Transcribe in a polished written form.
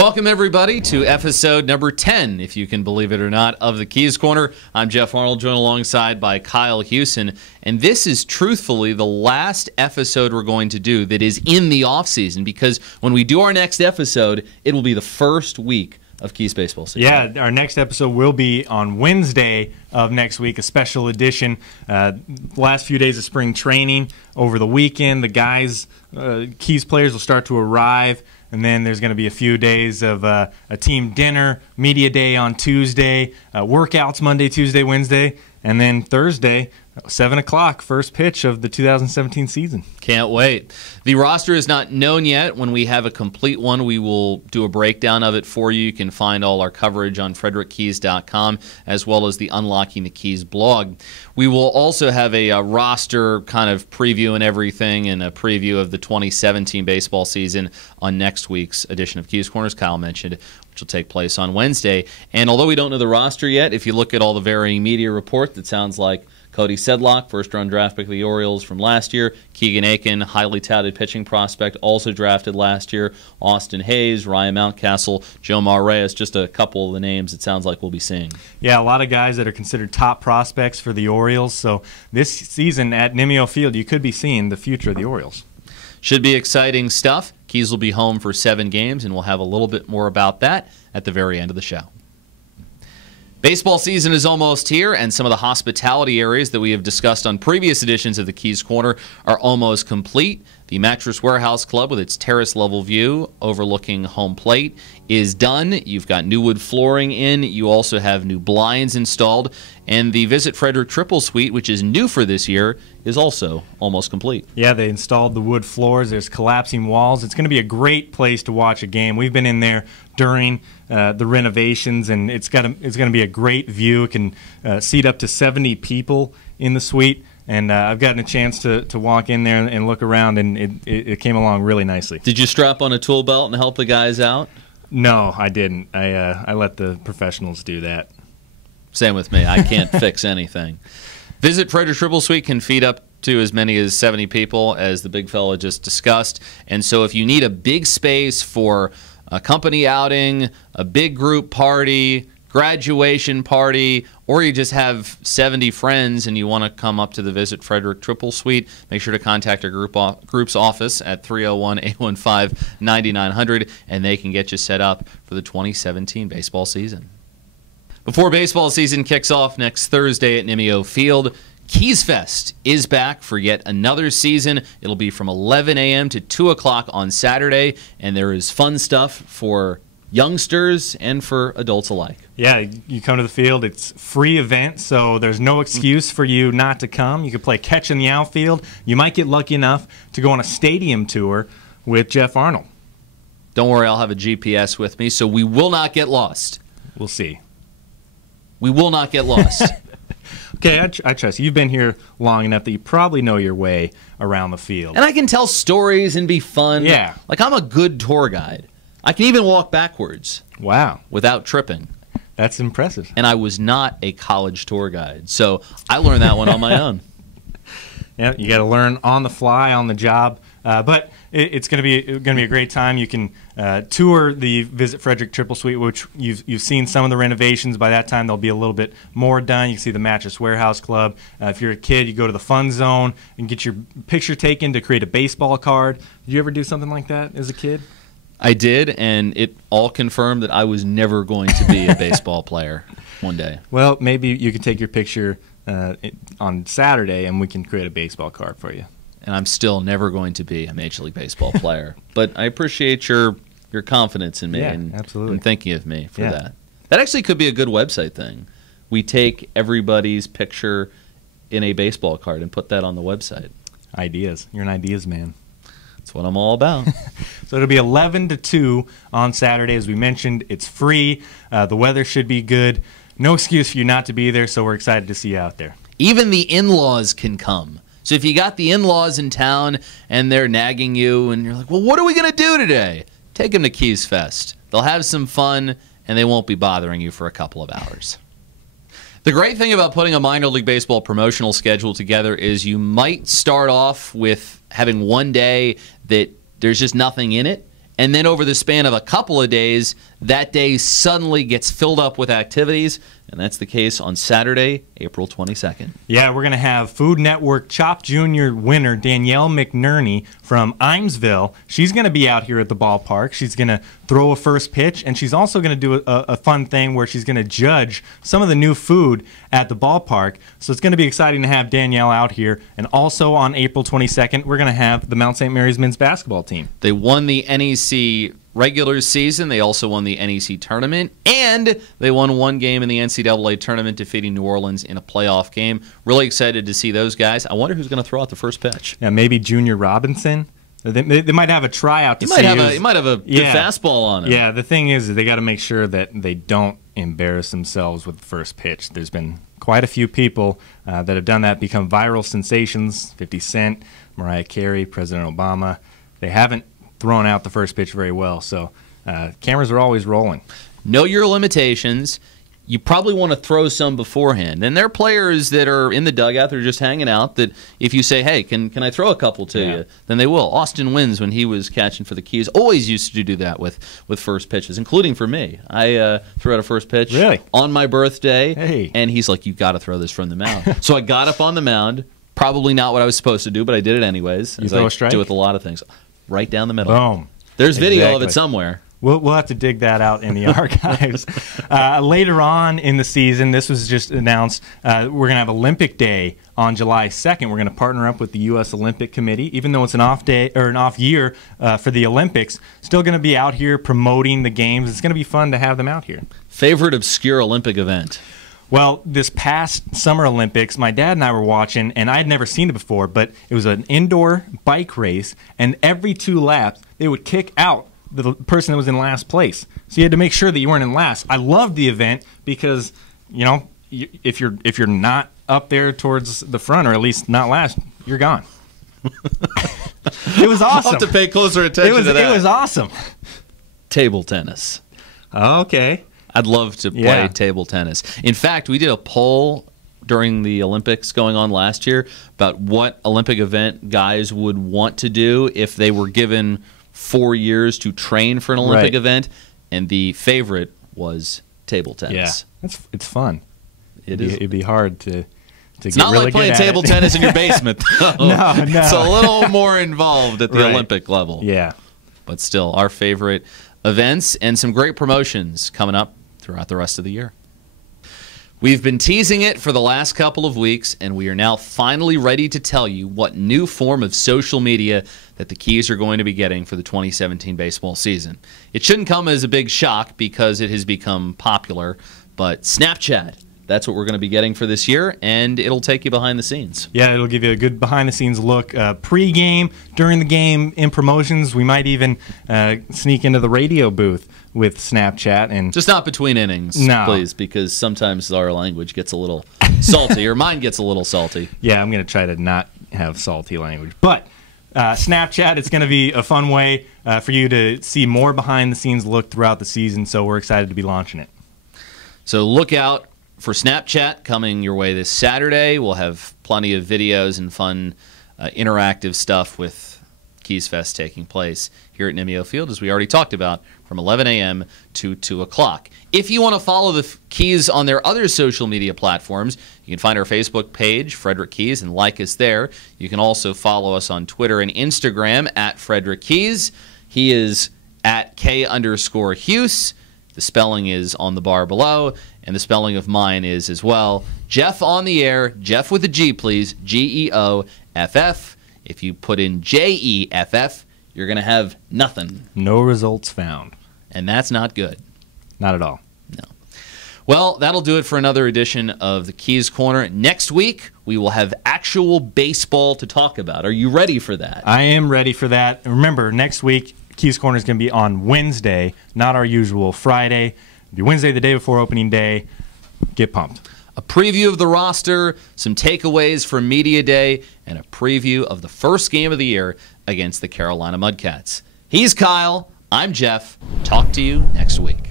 Welcome, everybody, to episode number 10, if you can believe it or not, of the Keys Corner. I'm Geoff Arnold, joined alongside by Kyle Hewson, and this is truthfully the last episode we're going to do that is in the off-season, because when we do our next episode, it will be the first week of Keys baseball season. Yeah, our next episode will be on Wednesday of next week, a special edition. Last few days of spring training over the weekend, the guys, Keys players will start to arrive. And then there's going to be a few days of a team dinner, media day on Tuesday, workouts Monday, Tuesday, Wednesday, and then Thursday, 7 o'clock, first pitch of the 2017 season. Can't wait. The roster is not known yet. When we have a complete one, we will do a breakdown of it for you. You can find all our coverage on frederickkeys.com as well as the Unlocking the Keys blog. We will also have a roster kind of preview and everything, and a preview of the 2017 baseball season on next week's edition of Keys Corners, Kyle mentioned, which will take place on Wednesday. And although we don't know the roster yet, if you look at all the varying media reports, it sounds like Cody Sedlock, first-round draft pick of the Orioles from last year. Keegan Aiken, highly touted pitching prospect, also drafted last year. Austin Hayes, Ryan Mountcastle, Jomar Reyes, just a couple of the names it sounds like we'll be seeing. Yeah, a lot of guys that are considered top prospects for the Orioles. So this season at Nimio Field, you could be seeing the future of the Orioles. Should be exciting stuff. Keys will be home for 7 games, and we'll have a little bit more about that at the very end of the show. Baseball season is almost here, and some of the hospitality areas that we have discussed on previous editions of the Keys Corner are almost complete. The Mattress Warehouse Club, with its terrace-level view overlooking home plate, is done. You've got new wood flooring in. You also have new blinds installed. And the Visit Frederick Triple Suite, which is new for this year, is also almost complete. Yeah, they installed the wood floors. There's collapsing walls. It's going to be a great place to watch a game. We've been in there during the renovations, and it's going to be a great view. It can seat up to 70 people in the suite. And I've gotten a chance to walk in there and look around, and it came along really nicely. Did you strap on a tool belt and help the guys out? No, I didn't. I let the professionals do that. Same with me. I can't fix anything. Visit Frederick Triple Suite can feed up to as many as 70 people, as the big fella just discussed. And so if you need a big space for a company outing, a big group party, graduation party, or you just have 70 friends and you want to come up to the Visit Frederick Triple Suite, make sure to contact our group's office at 301-815-9900, and they can get you set up for the 2017 baseball season. Before baseball season kicks off next Thursday at Nimio Field, Keys Fest is back for yet another season. It'll be from 11 a.m. to 2 o'clock on Saturday, and there is fun stuff for youngsters and for adults alike. Yeah, you come to the field. It's a free event, so there's no excuse for you not to come. You can play catch in the outfield. You might get lucky enough to go on a stadium tour with Geoff Arnold. Don't worry, I'll have a GPS with me, so we will not get lost. We'll see. We will not get lost. Okay, I trust you. You've been here long enough that you probably know your way around the field. And I can tell stories and be fun. Yeah. Like, I'm a good tour guide. I can even walk backwards. Wow. Without tripping. That's impressive. And I was not a college tour guide, so I learned that one on my own. Yeah, you got to learn on the fly, on the job. But it's going to be a great time. You can tour the Visit Frederick Triple Suite, which you've seen some of the renovations. By that time, there'll be a little bit more done. You can see the Mattress Warehouse Club. If you're a kid, you go to the Fun Zone and get your picture taken to create a baseball card. Did you ever do something like that as a kid? I did, and it all confirmed that I was never going to be a baseball player one day. Well, maybe you can take your picture on Saturday, and we can create a baseball card for you. And I'm still never going to be a Major League Baseball player. But I appreciate your confidence in me and thinking of me for that. That actually could be a good website thing. We take everybody's picture in a baseball card and put that on the website. Ideas. You're an ideas man. That's what I'm all about. So it'll be 11 to 2 on Saturday. As we mentioned, it's free. The weather should be good. No excuse for you not to be there, so we're excited to see you out there. Even the in-laws can come. So if you got the in-laws in town and they're nagging you and you're like, well, what are we going to do today? Take them to Keys Fest. They'll have some fun, and they won't be bothering you for a couple of hours. The great thing about putting a minor league baseball promotional schedule together is you might start off with having one day that there's just nothing in it, And then over the span of a couple of days, that day suddenly gets filled up with activities. And that's the case on Saturday, April 22nd. Yeah, we're going to have Food Network Chop Junior winner Danielle McNerney from Imesville. She's going to be out here at the ballpark. She's going to throw a first pitch, and she's also going to do a fun thing where she's going to judge some of the new food at the ballpark. So it's going to be exciting to have Danielle out here. And also on April 22nd, we're going to have the Mount St. Mary's men's basketball team. They won the NEC regular season. They also won the NEC tournament, and they won one game in the NCAA tournament, defeating New Orleans in a playoff game. Really excited to see those guys. I wonder who's going to throw out the first pitch. Yeah, maybe Junior Robinson. They might have a tryout to see. He might have a good fastball on him. Yeah, the thing is they got to make sure that they don't embarrass themselves with the first pitch. There's been quite a few people that have done that, become viral sensations. 50 Cent, Mariah Carey, President Obama. They haven't thrown out the first pitch very well, so cameras are always rolling. Know your limitations. You probably want to throw some beforehand. And there are players that are in the dugout, they're just hanging out, that if you say, hey, can I throw a couple to you, then they will. Austin Wins, when he was catching for the Keys, always used to do that with first pitches, including for me. I threw out a first pitch on my birthday, and he's like, you got to throw this from the mound. So I got up on the mound, probably not what I was supposed to do, but I did it anyways. You throw a strike? Do with a lot of things. Right down the middle. Boom. There's video of it somewhere. We'll have to dig that out in the archives. Later on in the season, this was just announced, we're going to have Olympic Day on July 2nd. We're going to partner up with the U.S. Olympic Committee. Even though it's an off day or an off year for the Olympics, still going to be out here promoting the games. It's going to be fun to have them out here. Favorite obscure Olympic event? Well, this past Summer Olympics, my dad and I were watching, and I had never seen it before, but it was an indoor bike race, and every 2 laps, they would kick out the person that was in last place. So you had to make sure that you weren't in last. I loved the event because, you know, if you're not up there towards the front, or at least not last, you're gone. It was awesome. I'll have to pay closer attention to that. It was awesome. Table tennis. Okay. I'd love to play table tennis. In fact, we did a poll during the Olympics going on last year about what Olympic event guys would want to do if they were given 4 years to train for an Olympic event, and the favorite was table tennis. Yeah, it's fun. It'd be hard to it's get not really like playing table tennis in your basement, though. No. It's a little more involved at the Olympic level. Yeah. But still, our favorite events and some great promotions coming up throughout the rest of the year. We've been teasing it for the last couple of weeks, and we are now finally ready to tell you what new form of social media that the Keys are going to be getting for the 2017 baseball season. It shouldn't come as a big shock because it has become popular, but Snapchat, that's what we're going to be getting for this year, and it'll take you behind the scenes. Yeah, it'll give you a good behind-the-scenes look. Pre-game, during the game, in promotions, we might even sneak into the radio booth with Snapchat. And just not between innings, please, because sometimes our language gets a little salty, or mine gets a little salty. Yeah, I'm going to try to not have salty language. But Snapchat, it's going to be a fun way for you to see more behind-the-scenes look throughout the season, so we're excited to be launching it. So look out for Snapchat coming your way this Saturday. We'll have plenty of videos and fun interactive stuff with Keys Fest taking place here at Nimio Field, as we already talked about, from 11 a.m. to 2 o'clock. If you want to follow the Keys on their other social media platforms, you can find our Facebook page, Frederick Keys, and like us there. You can also follow us on Twitter and Instagram at Frederick Keys. He is at K_Hughes. The spelling is on the bar below, and the spelling of mine is as well. Geoff on the air. Geoff with a G, please. Geoff. If you put in Jeff, you're going to have nothing. No results found. And that's not good. Not at all. No. Well, that'll do it for another edition of the Keys Corner. Next week, we will have actual baseball to talk about. Are you ready for that? I am ready for that. Remember, next week, Keys Corner is going to be on Wednesday, not our usual Friday. It'll be Wednesday, the day before opening day. Get pumped. A preview of the roster, some takeaways from Media Day, and a preview of the first game of the year against the Carolina Mudcats. He's Kyle. I'm Geoff. Talk to you next week.